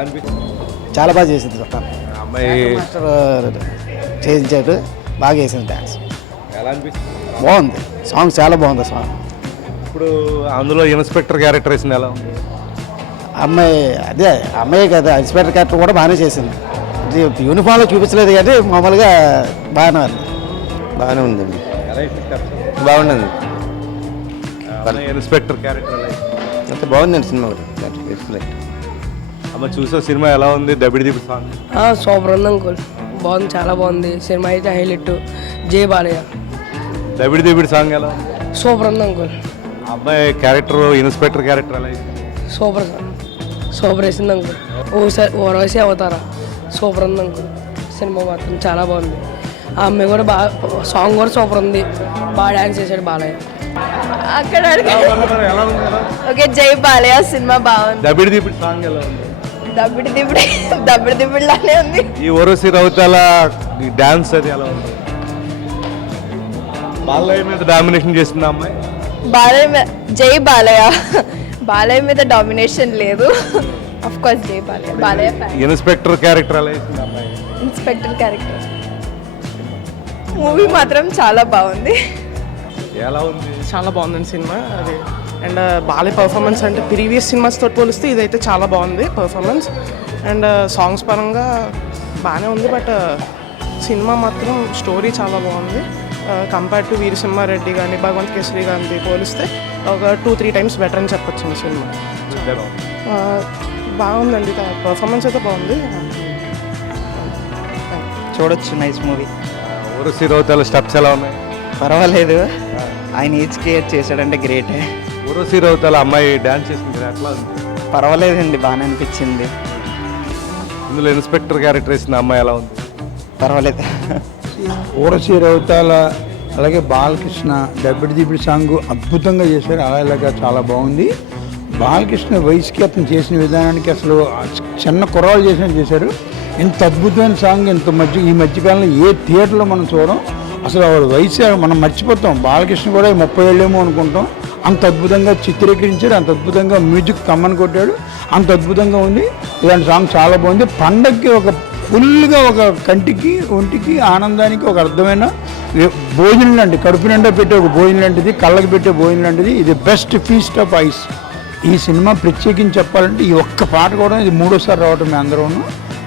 ఎలా అనిపించింది చాలా బాగా చేసింది చుట్టాలు అమ్మాయి మాస్టర్ చేయించాడు. బాగా చేసింది డ్యాన్స్ ఎలా అనిపించింది బాగుంది. సాంగ్ చాలా బాగుంది సాంగ్ ఇప్పుడు అందులో ఇన్స్పెక్టర్ క్యారెక్టర్ వేసింది ఎలా ఉంది? అమ్మాయి అదే అమ్మాయి కదా. ఇన్స్పెక్టర్ క్యారెక్టర్ కూడా బాగానే చేసింది. ఇది యూనిఫామ్లో చూపించలేదు కానీ మామూలుగా బాగానే ఉంది. బాగానే ఉందండి. అమ్మాయి ఇన్స్పెక్టర్ క్యారెక్టర్? అంత బాగుందండి సినిమా ఒకటి చూసే సినిమా ఎలా ఉంది? దబిడి దిబిడి సాంగ్ ఆ, సూపర్ ఉంది అంకుల్. బాగుంది చాలా బాగుంది. సినిమా అయితే హైలైట్. జై బాలయ్య. దబిడి దిబిడి సాంగ్ ఎలా ఉంది? సూపర్ ఉంది అంకుల్. ఆ అమ్మాయి క్యారెక్టర్ ఇన్స్పెక్టర్ క్యారెక్టర్ ఎలా వేసింది సూపర్ సార్. సూపర్ వేసింది అంకుల్. ఓసారి ఓరవసి అవతారా? సూపర్ ఉంది అంకుల్. సినిమా మాత్రం చాలా బాగుంది. ఆ అమ్మాయి కూడా బాగా సాంగ్ కూడా సూపర్ ఉంది. బాగా డ్యాన్స్ చేశాడు బాలయ్య. అక్కడ అడిగి- ఓకే జై బాలయ్య సినిమా బాగుంది. దబిడి దిబిడి సాంగ్ ఎలా ఉంది? దబ్బిడి దిబ్బడి దబ్బిడి దిబ్బడిలానే ఉంది. ఈ ఓరసి రౌతాల ఈ డాన్స్ అది ఎలా ఉంది? బాలయ్య మీద డామినేషన్ చేసింది అమ్మాయి? బాలయ్య మీ- జై బాలయ్య. బాలయ్య మీద డామినేషన్ లేదు. Of course Jai Balayya. Balayya fan inspector character ఆ అమ్మాయి? Inspector character. మూవీ మాత్రం చాలా బాగుంది. ఎలా ఉంది? చాలా బాగుందండి సినిమా. అది అండ్ బాలే పర్ఫార్మెన్స్ అంటే ప్రీవియస్ సినిమాస్ తోటి పోలిస్తే ఇదైతే చాలా బాగుంది పర్ఫార్మెన్స్ అండ్ సాంగ్స్ పరంగా బాగానే ఉంది బట్ సినిమా మాత్రం స్టోరీ చాలా బాగుంది. కంపేర్ టు వీరసింహారెడ్డి కానీ భగవంత్ కేసరి గాంధీ పోలిస్తే ఒక టూ త్రీ టైమ్స్ బెటర్ అని చెప్పొచ్చు సినిమా. బాగుందండి పర్ఫార్మెన్స్ అయితే బాగుంది. చూడొచ్చు నైస్ మూవీ రౌతాల స్టెప్స్ ఎలా ఉన్నాయి? పర్వాలేదు. ఆయన ఏజ్ క్రియేట్ చేశాడంటే గ్రేటే ఓరసి రౌతాల అమ్మాయి డాన్స్ చేసింది. కదా, ఎట్లా ఉంది? పర్వాలేదండి బాగానే అనిపించింది. ఇందులో ఇన్స్పెక్టర్ క్యారెక్టర్ వేసింది ఆ అమ్మాయి ఎలా ఉంది? పర్వాలేదు. ఊరసి రౌతాల అలాగే బాలకృష్ణ దబ్బిడి దిబ్బిడి సాంగ్ అద్భుతంగా చేశారు. అలా ఇలాగా చాలా బాగుంది. బాలకృష్ణ వయసుకి అతను చేసిన విధానానికి అసలు చిన్న కుర్రాళ్ళు చేసినట్టు చేశారు. ఇంత అద్భుతమైన సాంగ్ ఇంత మధ్య ఈ మధ్యకాలంలో ఏ థియేటర్లో మనం చూడం అసలు ఆవిడ వయసు మనం మర్చిపోతాం. బాలకృష్ణ కూడా ముప్పై ఏళ్ళేమో అనుకుంటాం. అంత అద్భుతంగా చిత్రీకరించాడు అంత అద్భుతంగా మ్యూజిక్ కమ్మని కొట్టాడు అంత అద్భుతంగా ఉంది. ఇలాంటి సాంగ్ చాలా బాగుంది. పండగకి ఒక ఫుల్గా ఒక కంటికి ఒంటికి ఆనందానికి ఒక అర్థమైన భోజనం లాంటి కడుపు నిండా పెట్టే ఒక భోజనం లాంటిది కళ్ళకి పెట్టే భోజనం లాంటిది ఇది బెస్ట్ ఫీస్ట్ ఆఫ్ ఐస్ ఈ సినిమా ప్రత్యేకించి చెప్పాలంటే ఈ ఒక్క పాట కూడా ఇది మూడోసారి రావటం మేము అందరూ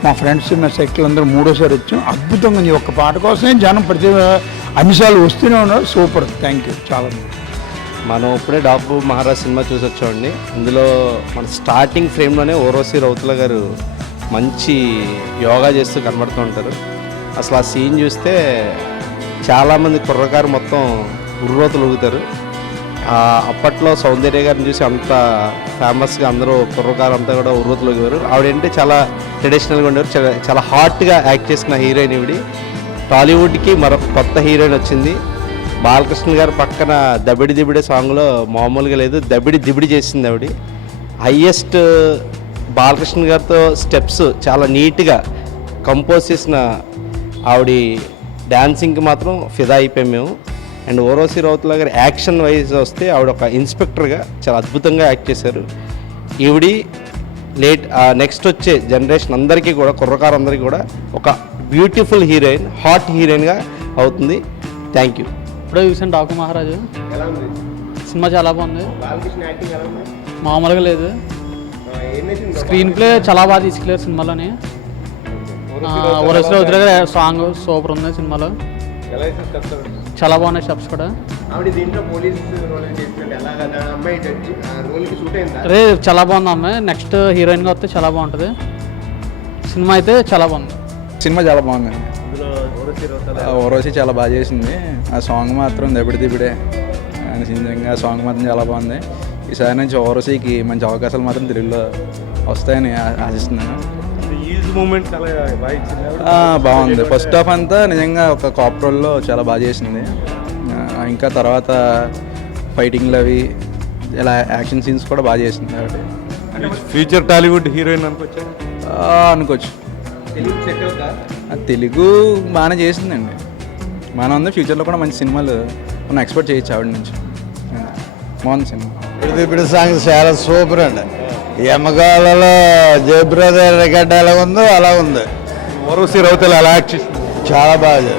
మా ఫ్రెండ్స్ మా సైకిల్ అందరూ మూడోసారి వచ్చాం. అద్భుతంగా ఉంది ఈ ఒక్క పాట కోసమే జనం ప్రతి అన్నిసార్లు వస్తూనే ఉన్నారు. సూపర్. థ్యాంక్ యూ చాలా బాగుంది. మనం ఇప్పుడే డాబు మహారాజ్ సినిమా చూసి వచ్చామండి. ఇందులో మన స్టార్టింగ్ ఫ్రేమ్లోనే ఓరోసి రౌతుల గారు మంచి యోగా చేస్తూ కనబడుతూ ఉంటారు. అసలు ఆ సీన్ చూస్తే చాలామంది కుర్రకారు మొత్తం ఉర్రోతులు ఊగుతారు. అప్పట్లో సౌందర్య గారిని చూసి అంత ఫేమస్గా అందరూ కుర్రకారు అంతా కూడా ఉర్రోతులు ఊగేవారు. ఆవిడంటే చాలా ట్రెడిషనల్గా ఉండేవారు. చాలా చాలా హాట్గా యాక్ట్ చేసిన హీరోయిన్ ఇవిడి టాలీవుడ్కి మరొక కొత్త హీరోయిన్ వచ్చింది. బాలకృష్ణ గారు పక్కన దబిడి దిబిడి సాంగ్లో మామూలుగా లేదు దబిడి దిబిడి చేసింది ఆవిడ. హయ్యెస్ట్ బాలకృష్ణ గారితో స్టెప్స్ చాలా నీట్గా కంపోజ్ చేసిన ఆవిడ డ్యాన్సింగ్కి మాత్రం ఫిదా అయిపోయాం మేము. అండ్ ఓరోసి రౌతుల గారి యాక్షన్ వైజ్ వస్తే ఆవిడ ఒక ఇన్స్పెక్టర్గా చాలా అద్భుతంగా యాక్ట్ చేశారు. ఈవిడి లేట్ నెక్స్ట్ వచ్చే జనరేషన్ అందరికీ కూడా కుర్రకారు అందరికీ కూడా ఒక బ్యూటిఫుల్ హీరోయిన్ హాట్ హీరోయిన్గా అవుతుంది. Thank you. ఇప్పుడే చూసాను డాకు మహారాజు. సినిమా చాలా బాగుంది. మామూలుగా లేదు. స్క్రీన్ ప్లే చాలా బాగా తీసుకెళ్ళారు సినిమాలోని. ఒరస్లో వదిలే సాంగ్ సూపర్ ఉంది సినిమాలో. చాలా బాగున్నాయి స్టెప్స్ కూడా. అరే చాలా బాగుంది అమ్మాయి. నెక్స్ట్ హీరోయిన్గా వస్తే చాలా బాగుంటుంది. సినిమా అయితే చాలా బాగుంది. సినిమా చాలా బాగుందండి. ఆ ఓరోసి చాలా బాగా చేసింది. ఆ సాంగ్ మాత్రం దెబ్బడి దిబిడే అని నిజంగా ఆ సాంగ్ మాత్రం చాలా బాగుంది. ఈసారి నుంచి ఓరోసీకి మంచి అవకాశాలు మాత్రం తెలుగులో వస్తాయని ఆశిస్తున్నాను. బాగుంది. ఫస్ట్ హాఫ్ అంతా నిజంగా ఒక కాప్ రోల్లో చాలా బాగా చేసింది. ఇంకా తర్వాత ఫైటింగ్లు అవి ఇలా యాక్షన్ సీన్స్ కూడా బాగా చేసింది ఫ్యూచర్ టాలీవుడ్ హీరోయిన్ అనుకోవచ్చా? అనుకోవచ్చు. తెలుగు బాగానే చేసిందండి. బాగానే ఉంది. ఫ్యూచర్లో కూడా మంచి సినిమాలు మనం ఎక్స్పెక్ట్ చేయొచ్చు ఆవిడ నుంచి. బాగుంది సినిమా. ఇప్పుడు సాంగ్ చాలా సూపర్ అండి. ఎమ్మగాలలో జయప్రదర్ రికార్డ్ ఎలా ఉందో అలా ఉంది. ఓరవసి రౌతల ఎలా యాక్ట్ చేసింది చాలా బాగా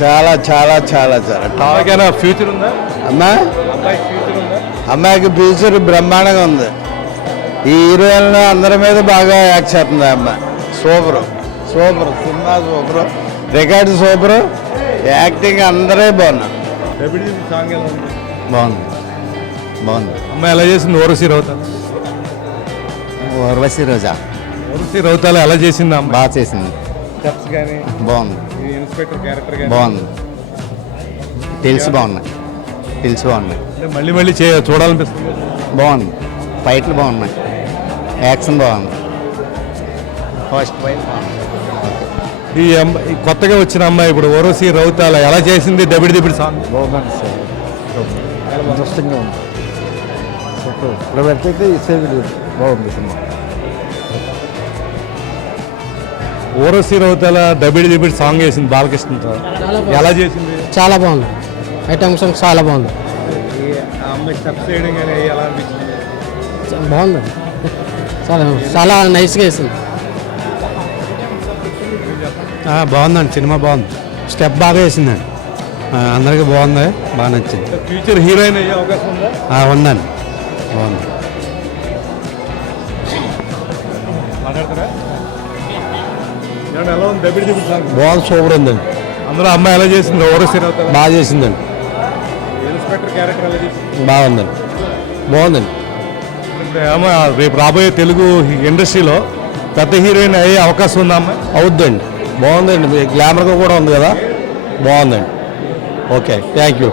చాలా చాలా చాలా చాలా. టాప్ ఫ్యూచర్ ఉందా? అమ్మా? అమ్మాయి ఫ్యూచర్ ఉందా? అమ్మాయికి ఫ్యూచర్ బ్రహ్మాండంగా ఉంది. ఈ హీరోయిన్లు అందరి మీద బాగా యాక్ట్ చేస్తుంది ఆ అమ్మాయి super. Super. Cinema super. Record super. Acting అందరే డెబ్యూటీ సాంగ్ ఎలా ఉంది? బాగుంది. బాగుంది. అమ్మాయి ఎలా చేసింది ఓరవసి రౌతల ఉర్వశి రోజా. ఓరవసి రౌతల ఎలా చేసింది అమ్మాయి బాగా చేసింది. స్టెప్స్ కానీ బాగుంది. ఇన్స్పెక్టర్ క్యారెక్టర్ కానీ బాగుంది. తెలుసు బాగున్నాయి. తెలుసు బాగున్నాయి. అంటే మళ్ళీ మళ్ళీ చే చూడాలనిపిస్తుంది. బాగుంది. ఫైట్లు బాగున్నాయి. యాక్షన్ బాగుంది. ఫస్ట్ బాగుంది ఈ అమ్మ- ఈ కొత్తగా వచ్చిన అమ్మాయి ఇప్పుడు ఓరవసి రౌతాల. ఎలా చేసింది? డబిడి దిబిడి సాంగ్. బాగుంది సార్. ఇంట్రెస్టింగ్గా ఉంది. ఇప్పుడు బాగుంది సినిమా. ఓరవసి రౌతాల డబిడి దిబిడి సాంగ్ వేసింది బాలకృష్ణతో ఎలా చేసింది? చాలా బాగుంది. ఐటమ్ సాంగ్ చాలా బాగుంది. ఆ అమ్మాయి స్టెప్స్ చేయడం కానీ ఎలా అనిపించింది? బాగుంది. చాలా చాలా నైస్గా వేసింది. బాగుందండి సినిమా బాగుంది. స్టెప్ బాగా వేసిందండి అందరికీ బాగుంది బాగా నచ్చింది. ఫ్యూచర్ హీరోయిన్ అయ్యే అవకాశం ఉందా? ఉందండి బాగుంది. బాగుంది సూపర్ ఉందండి అందులో అమ్మాయి ఎలా చేసింది? రౌతాల బాగా చేసిందండి. బాగుందండి బాగుందండి. రేపు రాబోయే తెలుగు ఇండస్ట్రీలో పెద్ద హీరోయిన్ అయ్యే అవకాశం ఉందా అమ్మాయి? అవుద్దండి. బాగుందండి గ్లామర్గా కూడా ఉంది కదా? బాగుందండి. Okay thank you